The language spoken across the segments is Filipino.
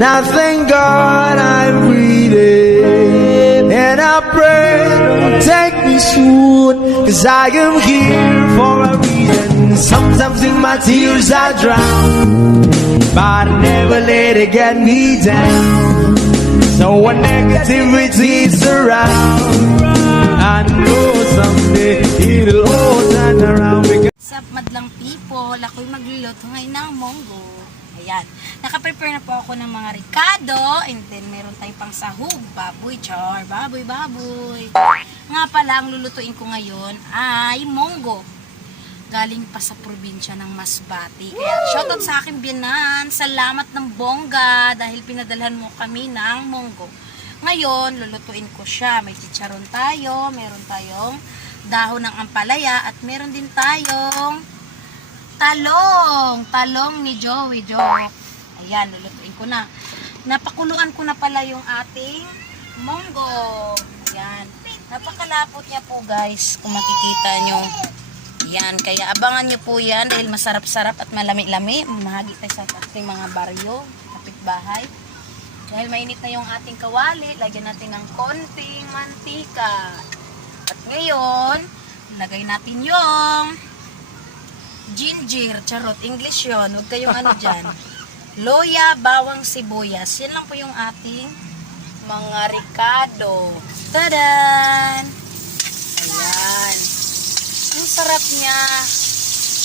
And I thank God I'm breathing. And I pray don't take me soon, 'cause I am here for a reason. Sometimes in my tears I drown, but I never let it get me down. So when negativity is around, I know someday it'll all turn around. What's up, madlang people? Ako'y magluluto ngayon ng munggo. Ayan. Nakaprepare na po ako ng mga ricado. And then, meron tayong pang sahog. Baboy, char. Baboy, baboy. Nga pala, ang lulutuin ko ngayon ay munggo. Galing pa sa probinsya ng Masbate. Kaya, shoutout sa akin, biyanan. Salamat ng bongga dahil pinadalhan mo kami ng munggo. Ngayon, lulutuin ko siya. May chicharon tayo. Meron tayong dahon ng ampalaya. At meron din tayong talong ni Joey. Ayan, lulutuin ko na. Napakuluan ko na pala yung ating munggo. Ayan. Napakalapot niya po, guys. Kung makikita nyo. Ayan. Kaya abangan nyo po yan dahil masarap-sarap at malami-lami. Mahagi tayo sa ating mga baryo. Kapitbahay. Dahil mainit na yung ating kawali, lagyan natin ng konting mantika. At ngayon, lagay natin yung ginger, charot, English yon, huwag kayong ano dyan. Loya, bawang, sibuyas. Yan lang po yung ating mga ricado. Tadan! Ayan. Ang sarap niya.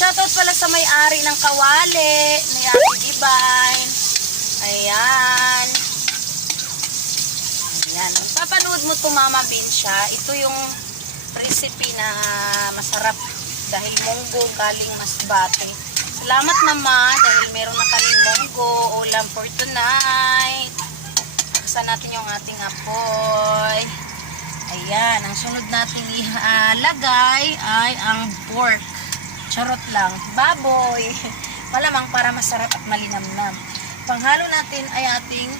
Shoutout pala sa may-ari ng kawali, ni Ate Divine. Ayan. Ayan. Papanood mo ito, Mama Binsya. Ito yung recipe na masarap dahil munggo galing Masbate. Salamat naman dahil meron na kaming munggo, ulam for tonight. Buksan natin yung ating apoy. Ayan, ang sunod natin ilagay ay ang pork. Charot lang, baboy. Malamang para masarap at malinamnam. Panghalo natin ay ating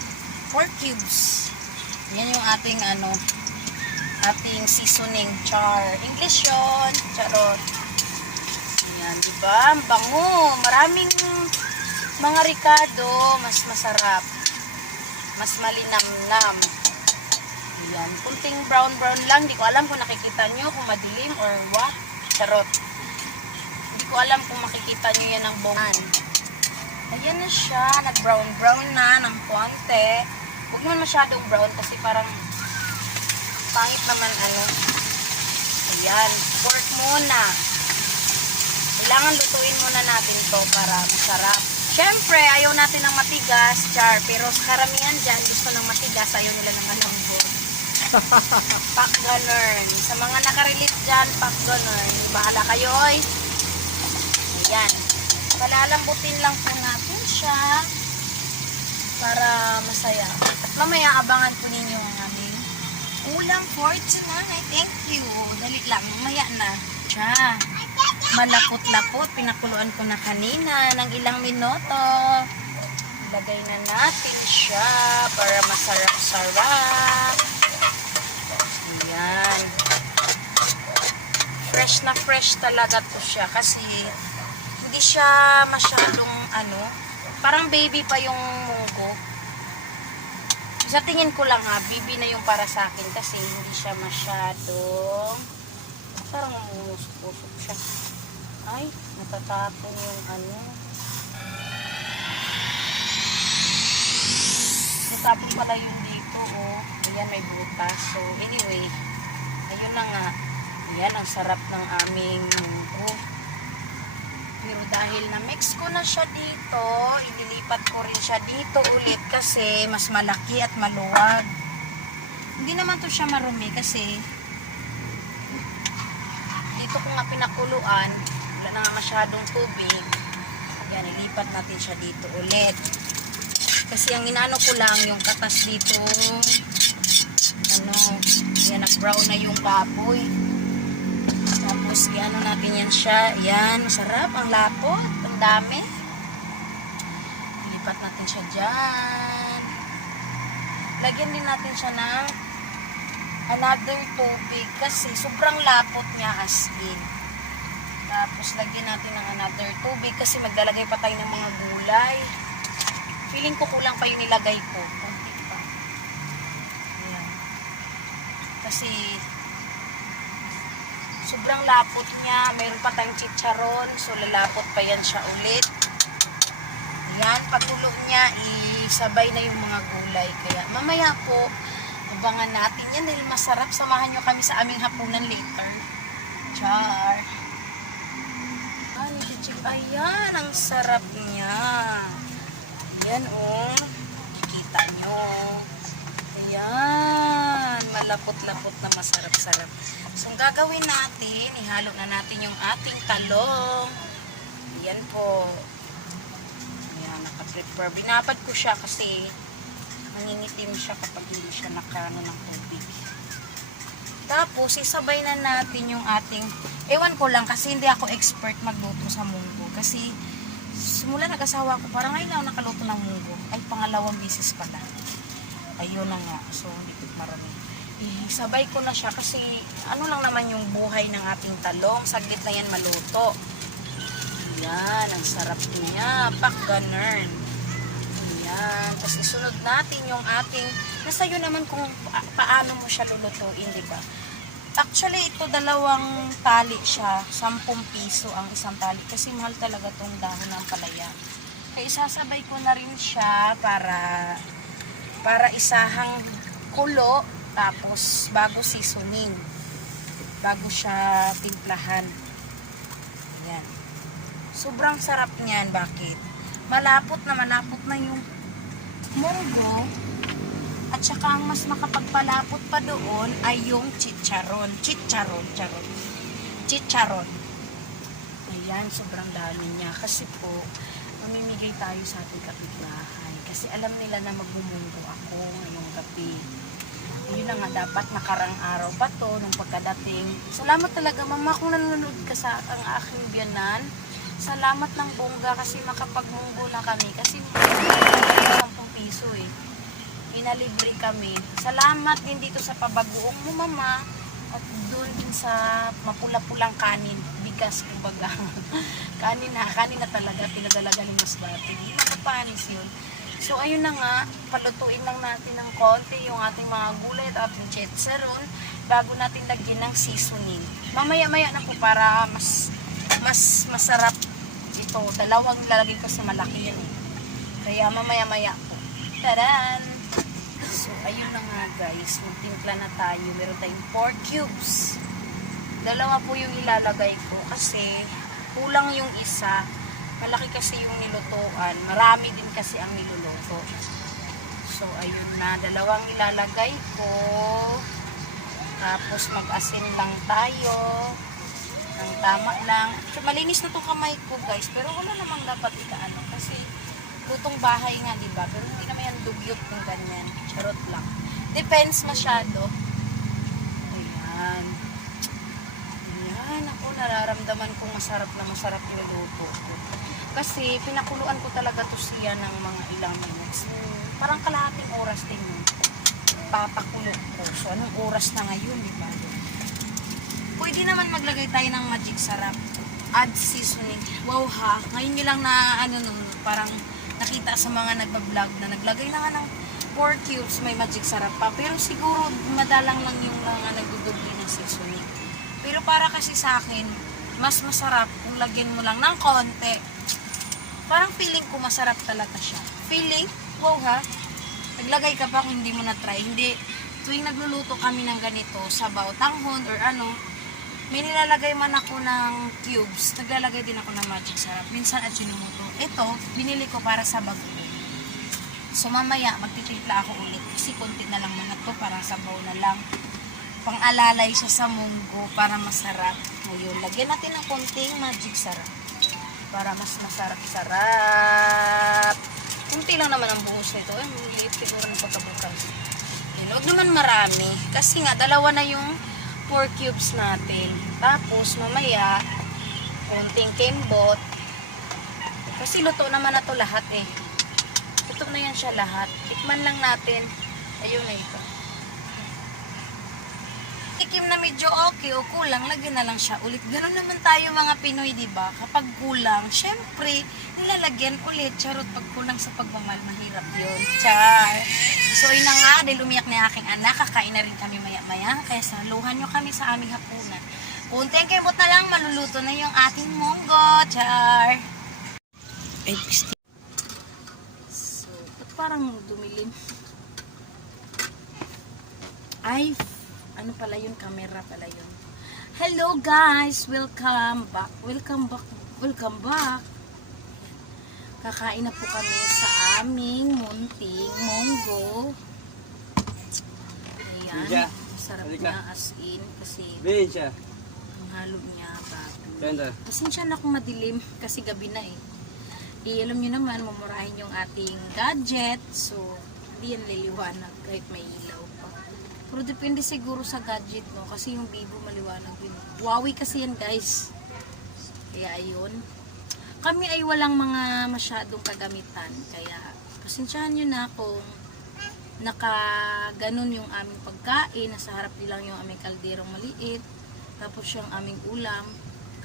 pork cubes. Yan yung ating ating seasoning, char. English yun, charot. Ayan, diba? Ang bango. Maraming mga ricado, mas masarap. Mas malinamnam. Ayan, kunting brown-brown lang. Di ko alam kung nakikita nyo, kung madilim or what. Charot. Hindi ko alam kung makikita nyo yan ng bongan. Ayan na siya. Nag-brown-brown na ng konti. Huwag naman masyadong brown kasi parang pangit naman Ayan, pork muna. Kailangan lutuin muna natin to para masarap. Siyempre, ayaw natin ng matigas, char. Pero karamihan dyan, gusto ng matigas, ayaw nila ng malambot. Pak ganun. Sa mga nakarelate dyan, pak ganun. Bahala kayo, oy. Ayan. Palalambutin lang po natin siya para masaya. At mamaya abangan po ninyo ang aming ulam for tonight. Thank you. Dali lang. Mamaya na. Siya. Malapot-lapot. Pinakuluan ko na kanina ng ilang minuto. Lagay na natin siya para masarap-sarap. Ayan. Fresh na fresh talaga to siya kasi hindi siya masyadong parang baby pa yung munggo. Sa tingin ko lang baby na yung para sa akin kasi hindi siya masyadong parang umusok-usok siya. Ay, natatapon yung natapon pala yun dito, oh. Ayan, may butas. So, anyway, ayun na nga. Ayan, ang sarap ng aming munggo. Pero dahil na-mix ko na siya dito, ililipat ko rin siya dito ulit kasi mas malaki at maluwag. Hindi naman to siya marumi kasi dito ko nga pinakuluan, wala na nga masyadong tubig. Yan, ilipat natin siya dito ulit. Kasi ang inaano ko lang yung katas dito, yan, nag-brown na yung baboy. Tapos, i-ano natin yan siya. Yan, masarap. Ang lapot. Ang dami. Ilipat natin siya dyan. Lagyan din natin siya ng another tubig kasi sobrang lapot niya as in. Tapos, lagyan natin ng another tubig kasi maglalagay pa tayo ng mga gulay. Feeling ko kulang pa yung nilagay ko. Konti pa. Ayan. Kasi sobrang lapot niya. Mayroon pa tayong chicharon. So, lalapot pa yan siya ulit. Ayan. Pagkulo niya, isabay na yung mga gulay. Kaya, mamaya po, abangan natin yan dahil masarap. Samahan nyo kami sa aming hapunan later. Char. Ayan, ang sarap niya. Ayan, oh. Kita nyo. Ayan. Malapot-lapot na masarap-sarap. So, ang gagawin natin, ihalo na natin yung ating talong. Ayan po. Ayan, nakaprepare. Binabad ko siya kasi mangingitim siya kapag hindi siya nakano ng tubig. Tapos, isabay na natin yung ating, ewan ko lang kasi hindi ako expert magluto sa munggo. Kasi, simula nag-asawa ko, parang ngayon ako nakaluto ng munggo. Ay, pangalawang bisis pa na. Ayun na nga. So, hindi ko marami. Isabay ko na siya kasi, ano lang naman yung buhay ng ating talong. Saglit na yan maluto. Yan, ang sarap niya. Pak ganun. Yan. Tapos isunod natin yung ating, nasa yun naman kung paano mo siya lulutuin, di ba? Actually, ito dalawang tali siya. 10 piso ang isang tali. Kasi mahal talaga tong dahon ng palaya. Kaya isasabay ko na rin siya para isahang kulo. Tapos, bago seasoning. Bago siya timplahan. Ayan. Sobrang sarap niyan. Bakit? Malapot na yung munggo. At saka ang mas makapagpalapot pa doon ay yung chicharon. Chicharon. Ayan, sobrang dami niya. Kasi po, mamimigay tayo sa ating kapitbahay. Kasi alam nila na magmumunggo ako ngayong gabi. Yun na nga, dapat nakarang araw pa to nung pagkadating. Salamat talaga, mama, kung nanonood ka sa ang aking biyanan. Salamat ng bongga kasi makapagmunggo na kami. Kasi 10 piso eh. Inalibre kami. Salamat din dito sa pabagoong mo, mama. At doon din sa mapula-pulang kanin. Bigas, kumbaga. kanin na talaga. Pinadalaga ni Masbate. Hindi makapanis yun. So, ayun na nga. Palutuin lang natin ng konti yung ating mga gulay at ating chicharon bago natin lagyan ng seasoning. Mamaya-maya na po para mas masarap ito. Dalawang lalagay ko sa malaki yan eh. Kaya mamaya-maya po. Taran! So, ayun na nga guys. Magtimpla na tayo. Meron tayong 4 cubes. Dalawa po yung ilalagay ko kasi kulang yung isa. Malaki kasi yung nilutuan. Marami din kasi ang niluluto. So, ayun na. Dalawang ilalagay ko. Tapos, mag-asin lang tayo. Ang tama lang. So, malinis na itong kamay ko, guys. Pero wala namang dapat ikaano. Kasi, lutong bahay nga, diba? Pero hindi naman yan dugyot ng ganyan. Charot lang. Depends masyado. Ayan. Ayan. Ako, nararamdaman kong masarap na masarap yung luto ko. Kasi, pinakuluan ko talaga to siya ng mga ilang minutes. Parang kalahating oras din yun. Papakulo ko. So, anong oras na ngayon, diba? Pwede naman maglagay tayo ng magic sarap. Add seasoning. Wow ha. Ngayon nyo lang na, parang nakita sa mga nagbablog na naglagay na nga ng 4 cubes, may magic sarap pa. Pero siguro, madalang lang yung mga nagdudubli ng seasoning. Pero para kasi sa akin, mas masarap kung lagyan mo lang ng konti. Parang feeling ko masarap talaga siya. Feeling? Wow ha. Naglagay ka pa kung hindi mo na-try. Hindi. Tuwing nagluluto kami ng ganito, sabaw, tanghon, or may nilalagay man ako ng cubes. Naglalagay din ako ng magic sarap. Minsan at sinumoto. Ito, binili ko para sa bagoong. So mamaya, magtitimpla ako ulit. Kasi konti na lang mga to, parang sabaw na lang. Pang-alalay siya sa munggo para masarap. Ngayon, lagyan natin ng konting magic sarap. Para mas masarap-sarap. Kunti lang naman ang buhos nito. Liit siguro ng pagkabukas. Huwag naman marami. Kasi nga, dalawa na yung 4 cubes natin. Tapos, mamaya, konting kembot. Kasi luto naman na to lahat eh. Luto na yan siya lahat. Tikman lang natin. Ayun na ito. tikim na medyo okay o kulang, lagyan na lang siya ulit. Ganun naman tayo mga Pinoy, di ba? Kapag kulang, syempre, nilalagyan ulit. Charot, pag kulang sa pagmamahal, mahirap yun. Char. So, yun na nga, dahil umiyak na aking anak, kakain na rin kami maya-maya. Kaya saluhan nyo kami sa aming hapunan. Kunting kemot na lang, maluluto na yung ating munggo. Char. Ay, pisti. So, ba't parang dumilim? Ay, ano pala yun? Camera pala yun. Hello guys! Welcome back. Welcome back. Welcome back. Kakain na po kami sa aming munting munggo. Ayan. Sarap na as in. Kasi ang halo niya bago. Pasensya na kung madilim kasi gabi na eh. Alam nyo naman, mamurahin yung ating gadget. So, hindi yan liliwanag kahit may ilaw pa. Pero depende siguro sa gadget, no? Kasi yung Vivo maliwanag yun. Huawei kasi yan, guys. Kaya ayun. Kami ay walang mga masyadong kagamitan. Kaya pasensyahan nyo na kung nakaganon yung aming pagkain. Nasa harap lang yung aming kalderong maliit. Tapos yung aming ulam.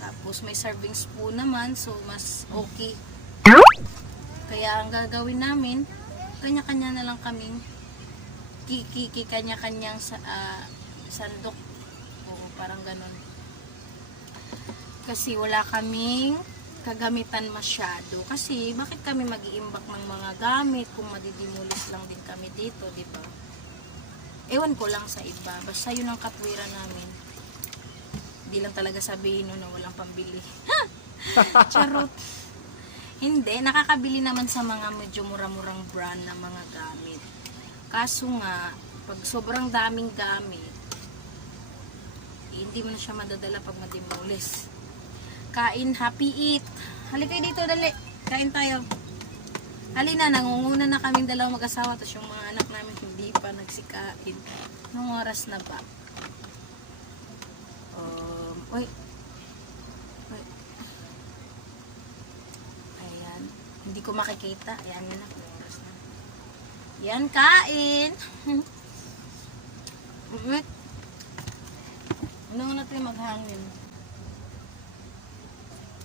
Tapos may serving spoon naman. So mas okay. Kaya ang gagawin namin, kanya-kanya na lang kaming kanya-kanyang sandok o parang ganun kasi wala kaming kagamitan masyado kasi bakit kami mag-iimbak ng mga gamit kung madidimulis lang din kami dito, di ba? Ewan ko lang sa iba, basta yun ang katwiran namin. Hindi lang talaga sabihin na walang pambili. Charot. Hindi, nakakabili naman sa mga medyo mura-murang brand na mga gamit. Kaso nga, pag sobrang daming gamit, hindi mo na siya madadala pag madimulis. Kain, happy eat. Halika dito, dali. Kain tayo. Halina, nangunguna na kaming dalawang mag-asawa, tapos yung mga anak namin hindi pa nagsikain. Anong oras na ba? Uy. Ayan. Hindi ko makikita. Ayan yun na. Oras na. Yan, kain. Ano natin maghangin?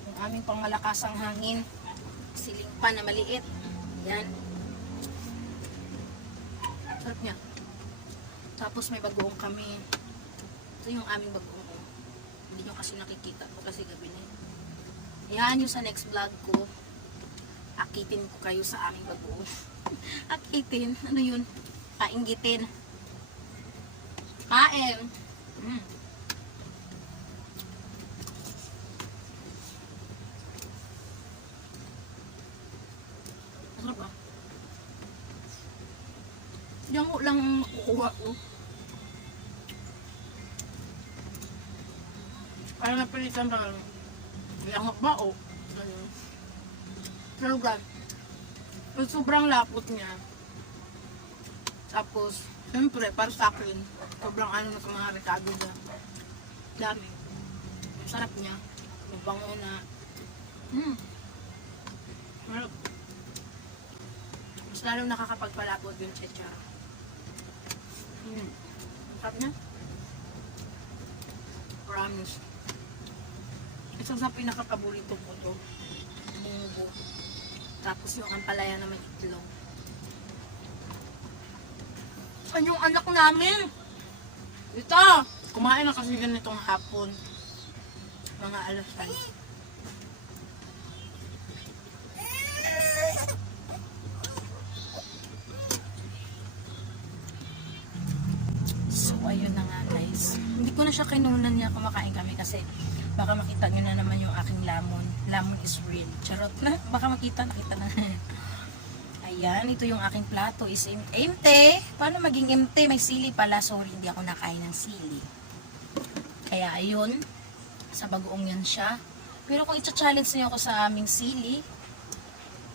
Yung aming pangmalakasang hangin. Siling pa na maliit. Yan. Sarap niya. Tapos may bagoong kami. Ito yung aming bagoong. Hindi nyo kasi nakikita ko kasi gabi na yun. Yan yung sa next vlog ko. Akitin ko kayo sa aming bagoong. Akitin. Ano yun? Painggitin. Kain. Masarap ah. Diyan ko lang makukuha ko. Kaya napilitan pa lang. Langap ba o? Pero guys, sobrang lapot niya. Tapos, siyempre, para sa akin, sobrang ano na sa mga rekado na. Dami. Ang sarap niya. Mabango na. Sarap. Mas lalong nakakapagpalapot yung chichara. Sarap niya. Promise. Isa sa pinakapaborito ko to. Munggo. Tapos yung ampalaya na may itlog. Saan yung anak namin? Ito! Kumain na kasi ganitong hapon. Mga alas 6. So, ayun na nga guys. Hindi ko na siya kinunan niya kumakain kami kasi baka makita nyo na naman yung aking lamon. Lamon is real. Charot na. Baka nakita na. Ayan, ito yung aking plato is empty. Paano maging empty? May sili pala. Sorry, hindi ako nakain ng sili. Kaya ayun, sa bagoong yan siya. Pero kung i-challenge niyo ako sa aming sili,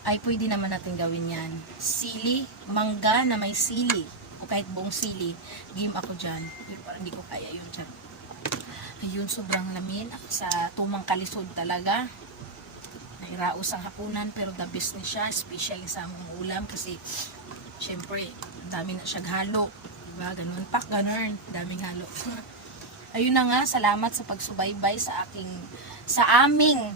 ay pwede naman natin gawin yan. Sili, mangga na may sili. O kahit buong sili, game ako dyan. Pero parang hindi ko kaya yun dyan. Ayun, sobrang lamin. Sa tumang kalisod talaga. Nairaos ang hapunan, pero the best ni siya, especially sa among ulam. Kasi, syempre, dami na siyang halo. Diba? Ganun pa, ganun. Daming halo. ayun na nga, salamat sa pagsubaybay sa aming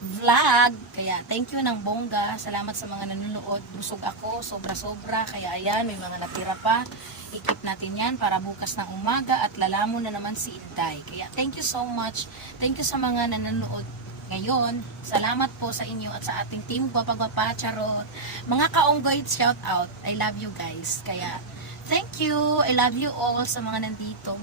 vlog. Kaya thank you ng bongga. Salamat sa mga nanonood. Busog ako, sobra-sobra. Kaya ayan, may mga natira pa. I-keep natin yan para bukas ng umaga at lalamon na naman si Inday. Kaya thank you so much. Thank you sa mga nanonood ngayon. Salamat po sa inyo at sa ating team Gwapagwapa, Charot. Mga kaunggoy, shout out. I love you guys. Kaya thank you. I love you all sa mga nandito.